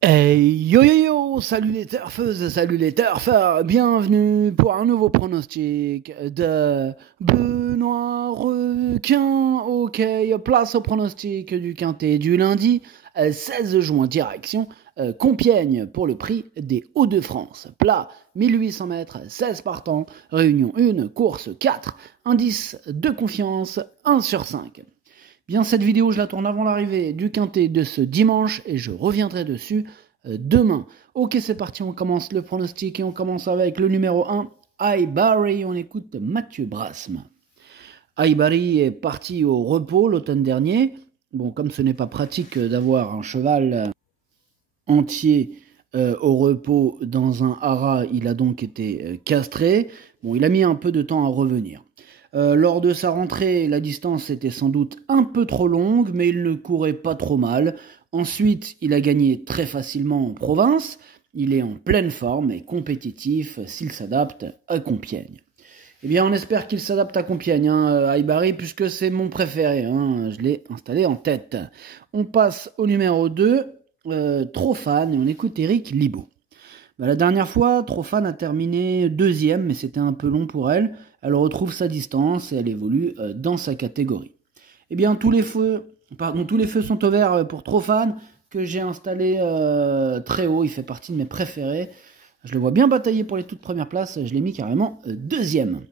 Hey yo yo yo, salut les turfeuses, salut les turfeurs, bienvenue pour un nouveau pronostic de Benoît Requin. Ok, place au pronostic du quintet du lundi 16 juin, direction Compiègne pour le prix des Hauts-de-France. Plat 1800 mètres, 16 partants, réunion 1, course 4, indice de confiance 1 sur 5. Bien, cette vidéo, je la tourne avant l'arrivée du quintet de ce dimanche et je reviendrai dessus demain. Ok, c'est parti, on commence le pronostic et on commence avec le numéro 1, Barry. On écoute Mathieu Brasme. Barry est parti au repos l'automne dernier. Bon, comme ce n'est pas pratique d'avoir un cheval entier au repos dans un haras, il a donc été castré. Bon, il a mis un peu de temps à revenir. Lors de sa rentrée, la distance était sans doute un peu trop longue, mais il ne courait pas trop mal. Ensuite, il a gagné très facilement en province. Il est en pleine forme et compétitif s'il s'adapte à Compiègne. Eh bien, on espère qu'il s'adapte à Compiègne, Barry, puisque c'est mon préféré. Je l'ai installé en tête. On passe au numéro 2, Trop Fan, et on écoute Eric Libaud. La dernière fois, Trofan a terminé deuxième, mais c'était un peu long pour elle. Elle retrouve sa distance et elle évolue dans sa catégorie. Eh bien, tous les feux sont au vert pour Trofan, que j'ai installé très haut. Il fait partie de mes préférés. Je le vois bien batailler pour les toutes premières places. Je l'ai mis carrément deuxième.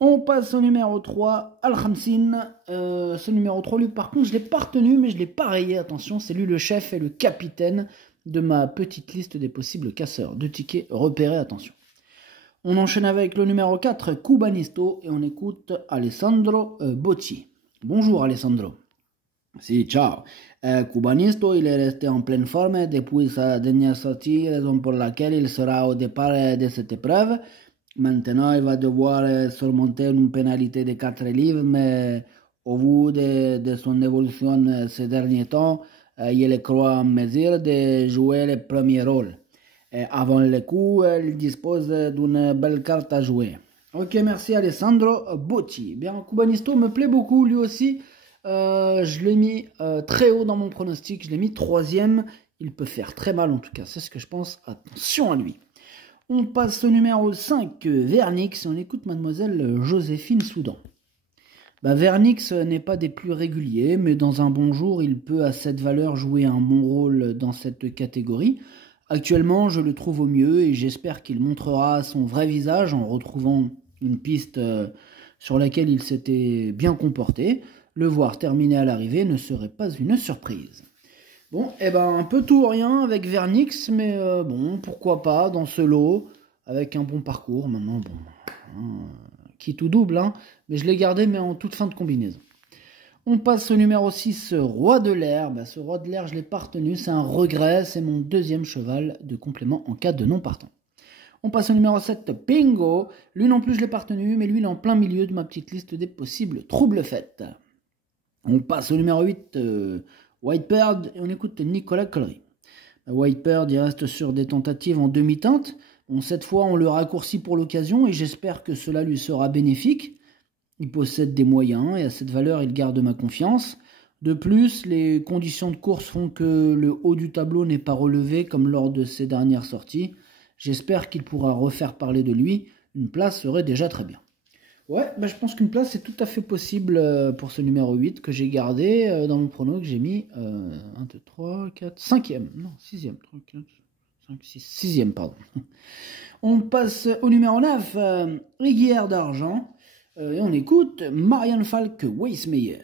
On passe au numéro 3, Al-Khamsin. Ce numéro 3, lui, par contre, je ne l'ai pas retenu, mais je l'ai pas rayé. Attention, c'est lui le chef et le capitaine de ma petite liste des possibles casseurs de tickets repérés, attention. On enchaîne avec le numéro 4, Cubanisto, et on écoute Alessandro Bocci. Bonjour Alessandro. Si, ciao. Cubanisto, il est resté en pleine forme depuis sa dernière sortie, raison pour laquelle il sera au départ de cette épreuve. Maintenant, il va devoir surmonter une pénalité de 4 livres, mais au vu de son évolution ces derniers temps, il croit en mesure de jouer le premier rôle. Avant le coup, il dispose d'une belle carte à jouer. Ok, merci Alessandro Botti. Bien, Cubanisto me plaît beaucoup, lui aussi. Je l'ai mis très haut dans mon pronostic. Je l'ai mis troisième. Il peut faire très mal en tout cas. C'est ce que je pense. Attention à lui. On passe au numéro 5, Vernix. On écoute mademoiselle Joséphine Soudan. Vernix n'est pas des plus réguliers, mais dans un bon jour, il peut à cette valeur jouer un bon rôle dans cette catégorie. Actuellement, je le trouve au mieux et j'espère qu'il montrera son vrai visage en retrouvant une piste sur laquelle il s'était bien comporté. Le voir terminer à l'arrivée ne serait pas une surprise. Bon, un peu tout ou rien avec Vernix, mais bon, pourquoi pas dans ce lot, avec un bon parcours. Maintenant, bon, qui tout double, mais je l'ai gardé, mais en toute fin de combinaison. On passe au numéro 6, Roi de l'air. Ce Roi de l'air, je ne l'ai pas retenu, c'est un regret, c'est mon deuxième cheval de complément en cas de non partant. On passe au numéro 7, Pingo. Lui non plus, je ne l'ai pas retenu, mais lui, il est en plein milieu de ma petite liste des possibles troubles fêtes. On passe au numéro 8, White Bird, et on écoute Nicolas Collery. White Bird, il reste sur des tentatives en demi-teinte. Bon, cette fois, on le raccourcit pour l'occasion et j'espère que cela lui sera bénéfique. Il possède des moyens et à cette valeur, il garde ma confiance. De plus, les conditions de course font que le haut du tableau n'est pas relevé comme lors de ses dernières sorties. J'espère qu'il pourra refaire parler de lui. Une place serait déjà très bien. Ouais, je pense qu'une place est tout à fait possible pour ce numéro 8 que j'ai gardé dans mon prono que j'ai mis 1, 2, 3, 4, 5e, non, 6e, 3, 4, 5, 6, 6e, pardon. On passe au numéro 9, Aiguillère d'Argent, et on écoute Marianne Falk Weissmeyer.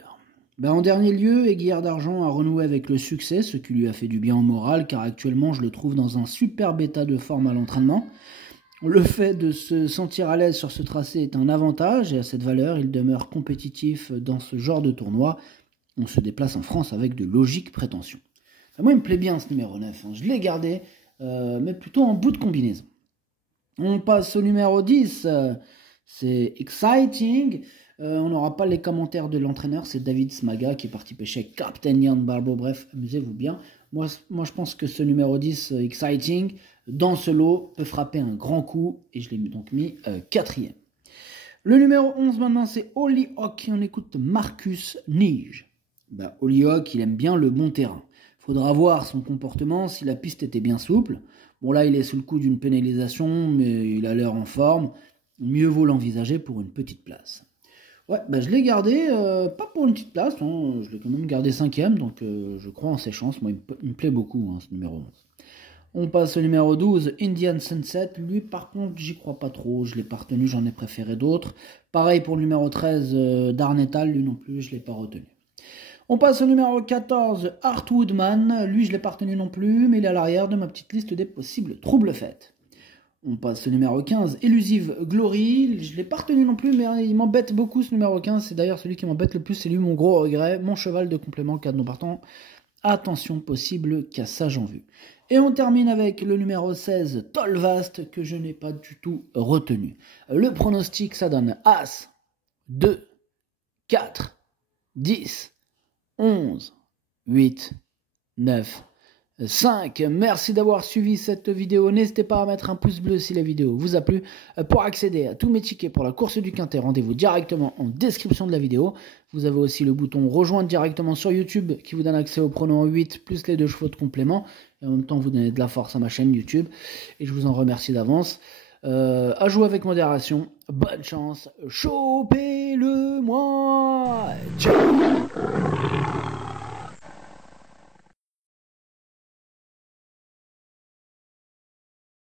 En dernier lieu, Aiguillère d'Argent a renoué avec le succès, ce qui lui a fait du bien au moral, car actuellement je le trouve dans un super état de forme à l'entraînement. Le fait de se sentir à l'aise sur ce tracé est un avantage et à cette valeur, il demeure compétitif dans ce genre de tournoi. On se déplace en France avec de logiques prétentions. Moi, il me plaît bien ce numéro 9. Je l'ai gardé, mais plutôt en bout de combinaison. On passe au numéro 10. C'est Exciting. On n'aura pas les commentaires de l'entraîneur. C'est David Smaga qui est parti pêcher Captain Jan Barbo. Bref, amusez-vous bien. Moi, je pense que ce numéro 10, Exciting, dans ce lot, peut frapper un grand coup. Et je l'ai donc mis quatrième. Le numéro 11 maintenant, c'est Hollyhock. On écoute Marcus Nige. Hollyhock, il aime bien le bon terrain. Faudra voir son comportement si la piste était bien souple. Bon là il est sous le coup d'une pénalisation, mais il a l'air en forme. Mieux vaut l'envisager pour une petite place. Ouais, bah je l'ai gardé, pas pour une petite place, hein, je l'ai quand même gardé 5ème, donc je crois en ses chances. Moi il me plaît beaucoup, hein, ce numéro 11. On passe au numéro 12, Indian Sunset. Lui, par contre, j'y crois pas trop. Je l'ai pas retenu, j'en ai préféré d'autres. Pareil pour le numéro 13, Darnetal. Lui non plus, je l'ai pas retenu. On passe au numéro 14, Art Woodman. Lui, je l'ai pas retenu non plus, mais il est à l'arrière de ma petite liste des possibles troubles faits. On passe au numéro 15, Elusive Glory. Je l'ai pas retenu non plus, mais il m'embête beaucoup ce numéro 15. C'est d'ailleurs celui qui m'embête le plus. C'est lui mon gros regret. Mon cheval de complément, cadeau partant. Attention, possible cassage en vue. Et on termine avec le numéro 16, Tolvast, que je n'ai pas du tout retenu. Le pronostic, ça donne As, 2, 4, 10, 11, 8, 9, 5. Merci d'avoir suivi cette vidéo. N'hésitez pas à mettre un pouce bleu si la vidéo vous a plu. Pour accéder à tous mes tickets pour la course du Quintet, rendez-vous directement en description de la vidéo. Vous avez aussi le bouton rejoindre directement sur YouTube qui vous donne accès au pronom 8 plus les 2 chevaux de complément. Et en même temps, vous donnez de la force à ma chaîne YouTube. Et je vous en remercie d'avance. À jouer avec modération. Bonne chance. Chopez-le moi. Ciao.